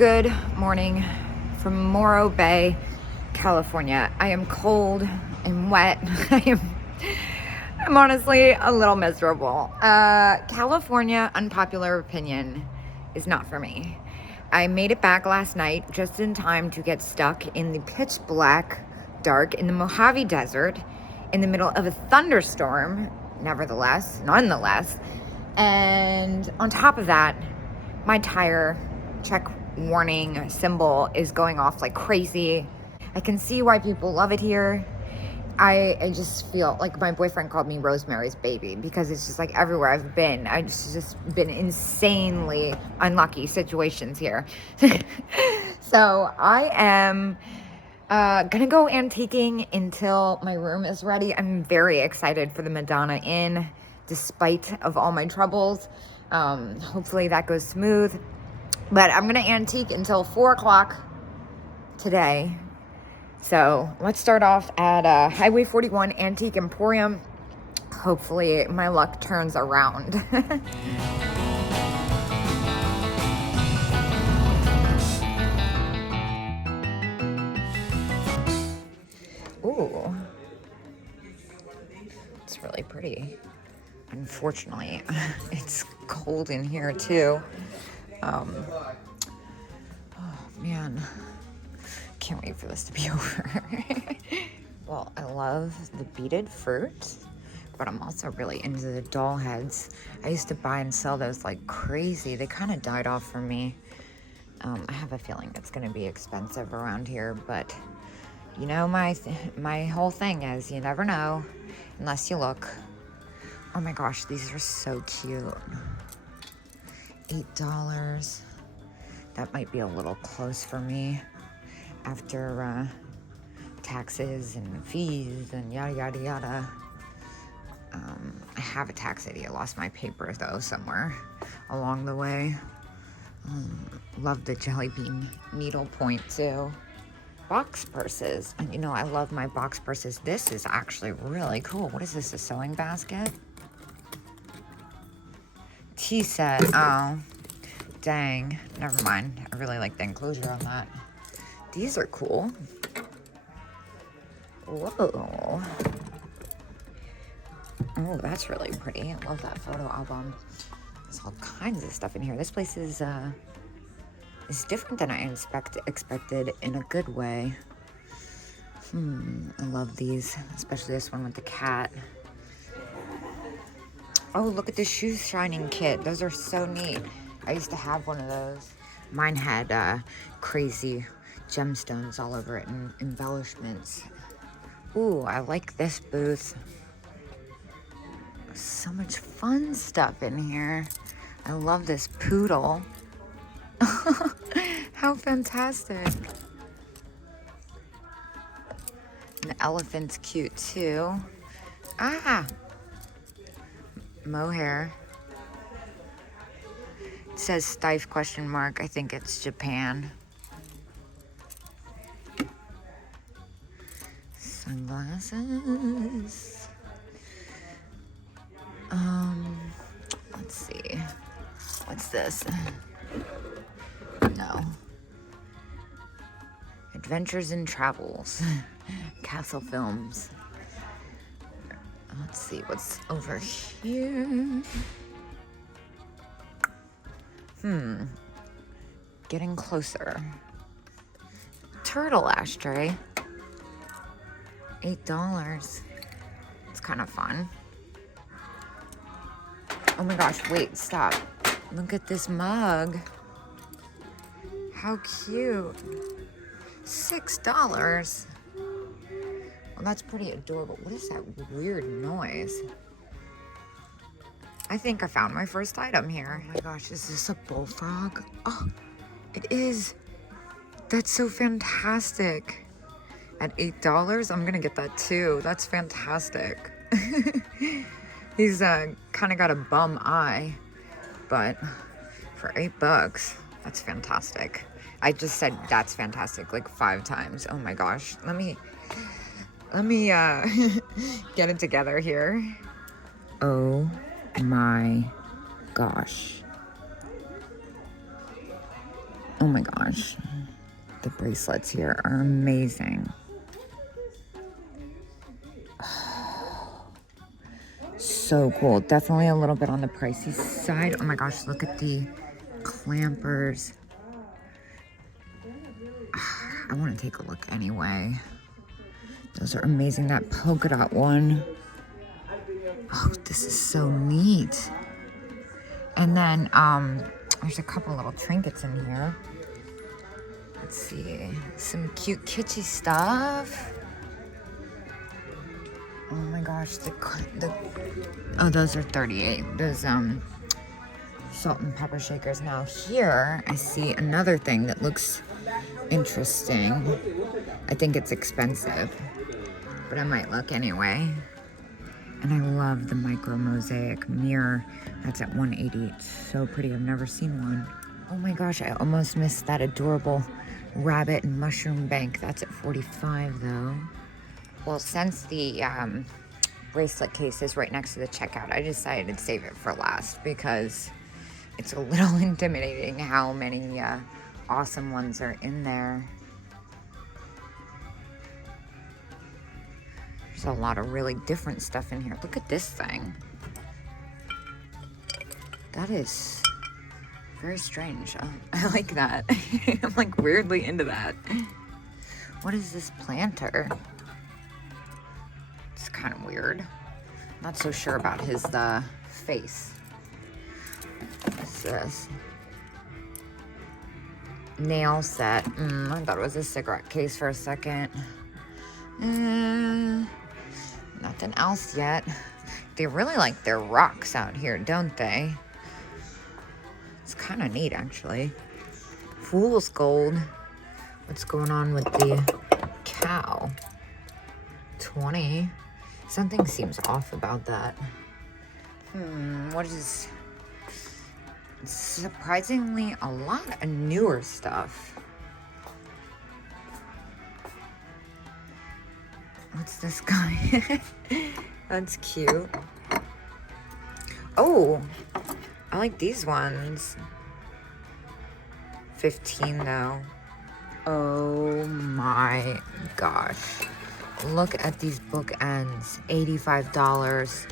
Good morning from Morro Bay, California. I am cold and wet. I'm honestly a little miserable. California, unpopular opinion, is not for me. I made it back last night just in time to get stuck in the pitch black dark in the Mojave Desert in the middle of a thunderstorm, nonetheless. And on top of that, my tire check warning symbol is going off like crazy. I can see why people love it here. I just feel like my boyfriend called me Rosemary's Baby because it's just like everywhere I've been, I've just been insanely unlucky situations here. So I am gonna go antiquing until my room is ready. I'm very excited for the Madonna Inn, despite of all my troubles. Hopefully that goes smooth. But I'm gonna antique until 4 o'clock today. So let's start off at Highway 41 Antique Emporium. Hopefully my luck turns around. Ooh, it's really pretty. Unfortunately, it's cold in here too. Oh man, can't wait for this to be over. Well, I love the beaded fruit, but I'm also really into the doll heads. I used to buy and sell those like crazy. They kind of died off for me. I have a feeling it's going to be expensive around here, but you know, my whole thing is you never know unless you look. Oh my gosh, these are so cute. $8. That might be a little close for me after taxes and fees and yada yada yada. I have a tax ID. I lost my paper though somewhere along the way. Love the jelly bean needle point too. Box purses. And you know, I love my box purses. This is actually really cool. What is this, a sewing basket? Tea set. Oh, dang. Never mind. I really like the enclosure on that. These are cool. Whoa. Oh, that's really pretty. I love that photo album. There's all kinds of stuff in here. This place is different than I expected in a good way. I love these, especially this one with the cat. Oh, look at the shoe shining kit. Those are so neat. I used to have one of those. Mine had crazy gemstones all over it and embellishments. Ooh, I like this booth. So much fun stuff in here. I love this poodle. How fantastic. The elephant's cute too. Ah, mohair. It says Stife ? I think it's Japan. Sunglasses. Let's see. What's this? No. Adventures and Travels. Castle Films. Let's see what's over here. Getting closer. Turtle ashtray. $8. It's kind of fun. Oh my gosh, wait, stop. Look at this mug. How cute. $6. Well, that's pretty adorable. What is that weird noise? I think I found my first item here. Oh my gosh, is this a bullfrog? Oh, it is. That's so fantastic. At $8, I'm gonna get that too. That's fantastic. He's kind of got a bum eye, but for $8, that's fantastic. I just said that's fantastic like 5 times. Oh my gosh. Let me get it together here. Oh my gosh. Oh my gosh. The bracelets here are amazing. So cool. Definitely a little bit on the pricey side. Oh my gosh, look at the clampers. I want to take a look anyway. Those are amazing. That polka dot one. Oh, this is so neat. And then there's a couple little trinkets in here. Let's see. Some cute kitschy stuff. Oh my gosh, oh, those are 38. Those salt and pepper shakers. Now here I see another thing that looks interesting. I think it's expensive, but I might look anyway. And I love the micro mosaic mirror. That's at 180. It's so pretty. I've never seen one. Oh my gosh, I almost missed that adorable rabbit and mushroom bank. That's at 45 though. Well, since the bracelet case is right next to the checkout, I decided to save it for last because it's a little intimidating how many awesome ones are in there. There's a lot of really different stuff in here. Look at this thing. That is very strange. I like that. I'm like weirdly into that. What is this planter? It's kind of weird. Not so sure about his face. What's this? Nail set. I thought it was a cigarette case for a second. Nothing else yet. They really like their rocks out here, don't they? It's kind of neat, actually. Fool's gold. What's going on with the cow? 20. Something seems off about that. What is... Surprisingly, a lot of newer stuff. What's this guy? That's cute. Oh, I like these ones. 15 though. Oh my gosh. Look at these bookends. $85.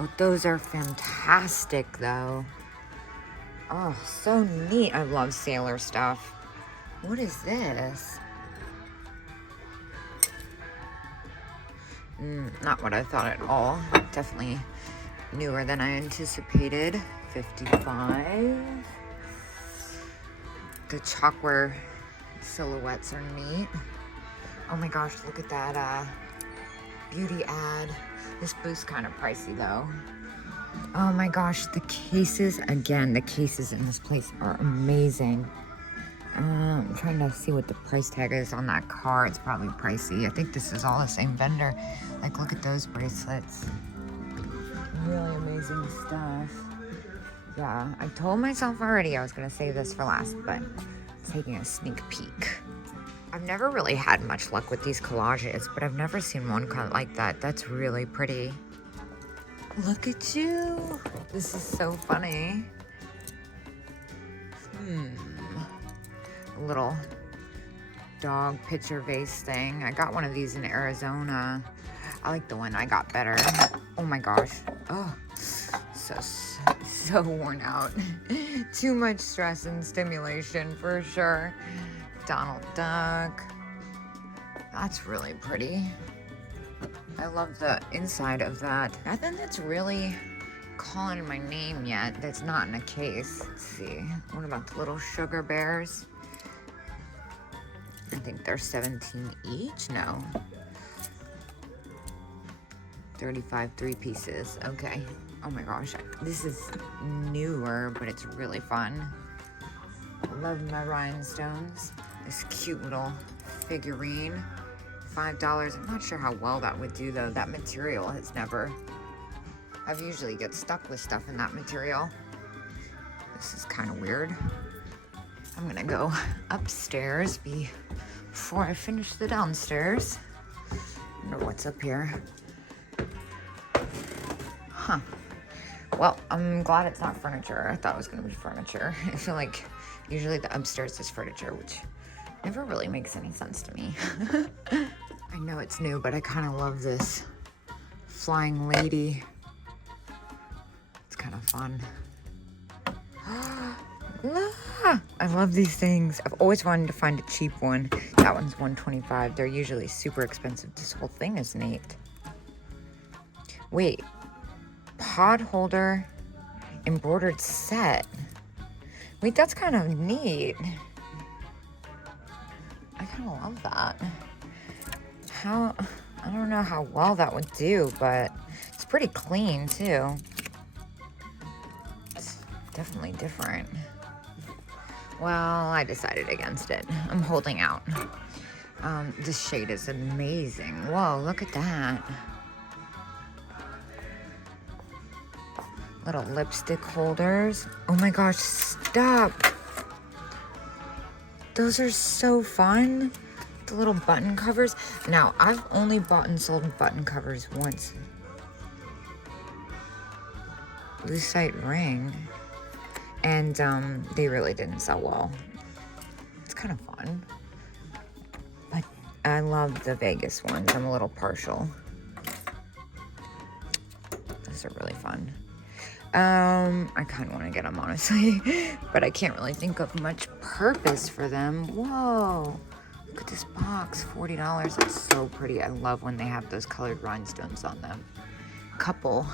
Oh, those are fantastic though. Oh, so neat. I love sailor stuff. What is this? Not what I thought at all. Definitely newer than I anticipated. 55. The chalkware silhouettes are neat. Oh my gosh, look at that beauty ad. This booth's kind of pricey though. Oh my gosh, the cases, again, the cases in this place are amazing. I'm trying to see what the price tag is on that car. It's probably pricey. I think this is all the same vendor. Like, look at those bracelets. Really amazing stuff. Yeah, I told myself already I was going to save this for last, but taking a sneak peek. I've never really had much luck with these collages, but I've never seen one kind like that. That's really pretty. Look at you. This is so funny. A little dog picture vase thing. I got one of these in Arizona. I like the one I got better. Oh my gosh. Oh, so worn out. Too much stress and stimulation for sure. Donald Duck. That's really pretty. I love the inside of that. Nothing that's really calling my name yet that's not in a case. Let's see. What about the little sugar bears? I think they're 17 each. No. 35 3 pieces. Okay. Oh my gosh. This is newer, but it's really fun. I love my rhinestones. This cute little figurine. $5. I'm not sure how well that would do though. That material has never... I've usually get stuck with stuff in that material. This is kind of weird. I'm gonna go upstairs before I finish the downstairs. I wonder what's up here. Huh. Well, I'm glad it's not furniture. I thought it was gonna be furniture. I feel like Usually the upstairs is furniture, which never really makes any sense to me. I know it's new, but I kind of love this flying lady. It's kind of fun. I love these things. I've always wanted to find a cheap one. That one's $125. They're usually super expensive. This whole thing is neat. Wait, pod holder embroidered set. Wait, that's kind of neat. I kind of love that. I don't know how well that would do, but it's pretty clean too. It's definitely different. Well, I decided against it. I'm holding out. This shade is amazing. Whoa, look at that. Little lipstick holders. Oh my gosh, stop. Those are so fun. The little button covers. Now, I've only bought and sold button covers once. Lucite ring. And they really didn't sell well. It's kind of fun. But I love the Vegas ones. I'm a little partial. Those are really fun. I kind of want to get them, honestly. But I can't really think of much purpose for them. Whoa. Look at this box. $40. It's so pretty. I love when they have those colored rhinestones on them. Couple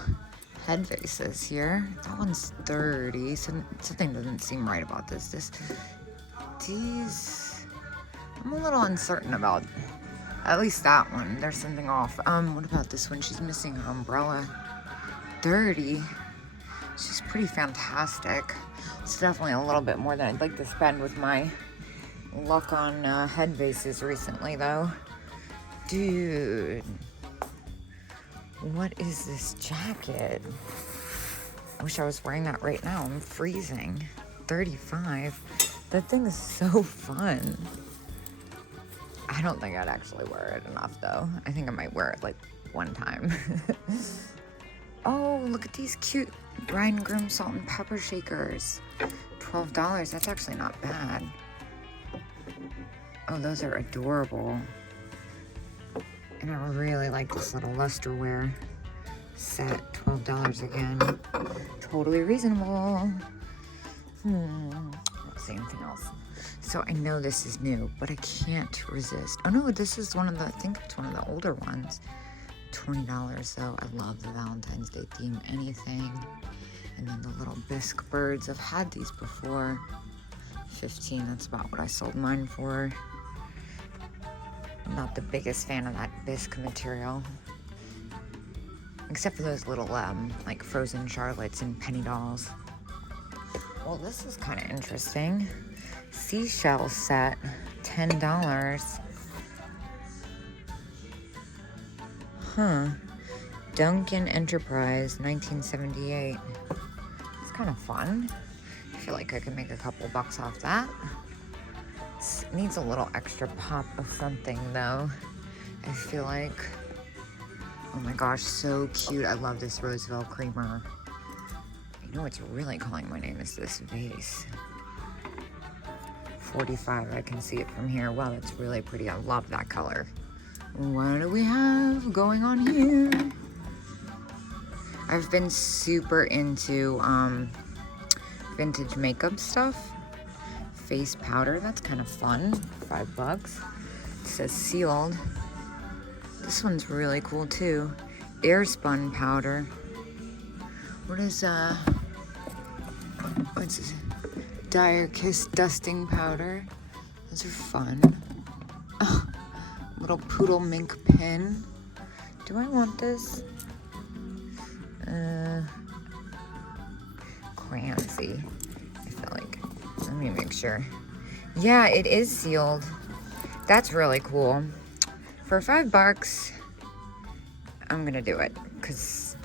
head vases here. That one's $30. Something doesn't seem right about this. These, I'm a little uncertain about. At least that one. There's something off. What about this one? She's missing her umbrella. $30. She's pretty fantastic. It's definitely a little bit more than I'd like to spend with my luck on head vases recently, though. Dude. What is this jacket? I wish I was wearing that right now. I'm freezing. $35. That thing is so fun. I don't think I'd actually wear it enough, though. I think I might wear it like one time. Oh, look at these cute bride and groom salt and pepper shakers. $12. That's actually not bad. Oh, those are adorable. And I really like this little lusterware set. $12 again. Totally reasonable. Let's see, anything else. So I know this is new, but I can't resist. Oh no, this is one of the, I think it's one of the older ones. $20 though. I love the Valentine's Day theme. Anything. And then the little bisque birds. I've had these before. $15. That's about what I sold mine for. I'm not the biggest fan of that bisque material. Except for those little like frozen Charlottes and penny dolls. Well, this is kind of interesting. Seashell set. $10. Huh. Duncan Enterprise, 1978. It's kind of fun. I feel like I could make a couple bucks off that. It needs a little extra pop of something, though. I feel like. Oh my gosh, so cute. I love this Roseville creamer. You know what's really calling my name is this vase. $45. I can see it from here. Wow, that's really pretty. I love that color. What do we have going on here? I've been super into vintage makeup stuff. Face powder, that's kind of fun. $5. It says sealed. This one's really cool too. Air spun powder. What is what's this? Dire Kiss dusting powder. Those are fun. Oh, little poodle mink pin. Do I want this? Clancy. I feel like. Let me make sure. Yeah, it is sealed. That's really cool. For $5, I'm gonna do it because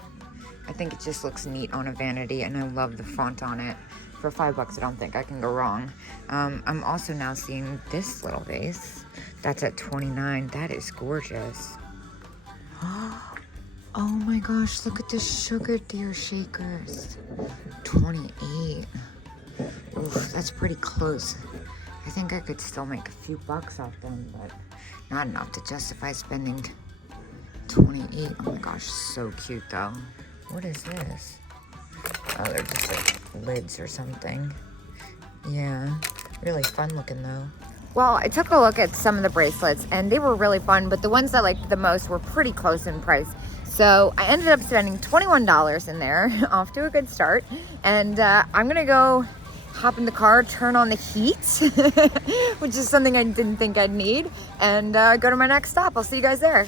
I think it just looks neat on a vanity, and I love the font on it. For $5, I don't think I can go wrong. I'm also now seeing this little vase. That's at $29. That is gorgeous. Oh my gosh, look at the sugar deer shakers. $28. Oof, that's pretty close. I think I could still make a few bucks off them, but not enough to justify spending 28. Oh my gosh, so cute though. What is this? Oh, they're just like lids or something. Yeah, really fun looking though. Well, I took a look at some of the bracelets and they were really fun, but the ones I liked the most were pretty close in price. So I ended up spending $21 in there, off to a good start. And I'm gonna go hop in the car, turn on the heat, which is something I didn't think I'd need, and go to my next stop. I'll see you guys there.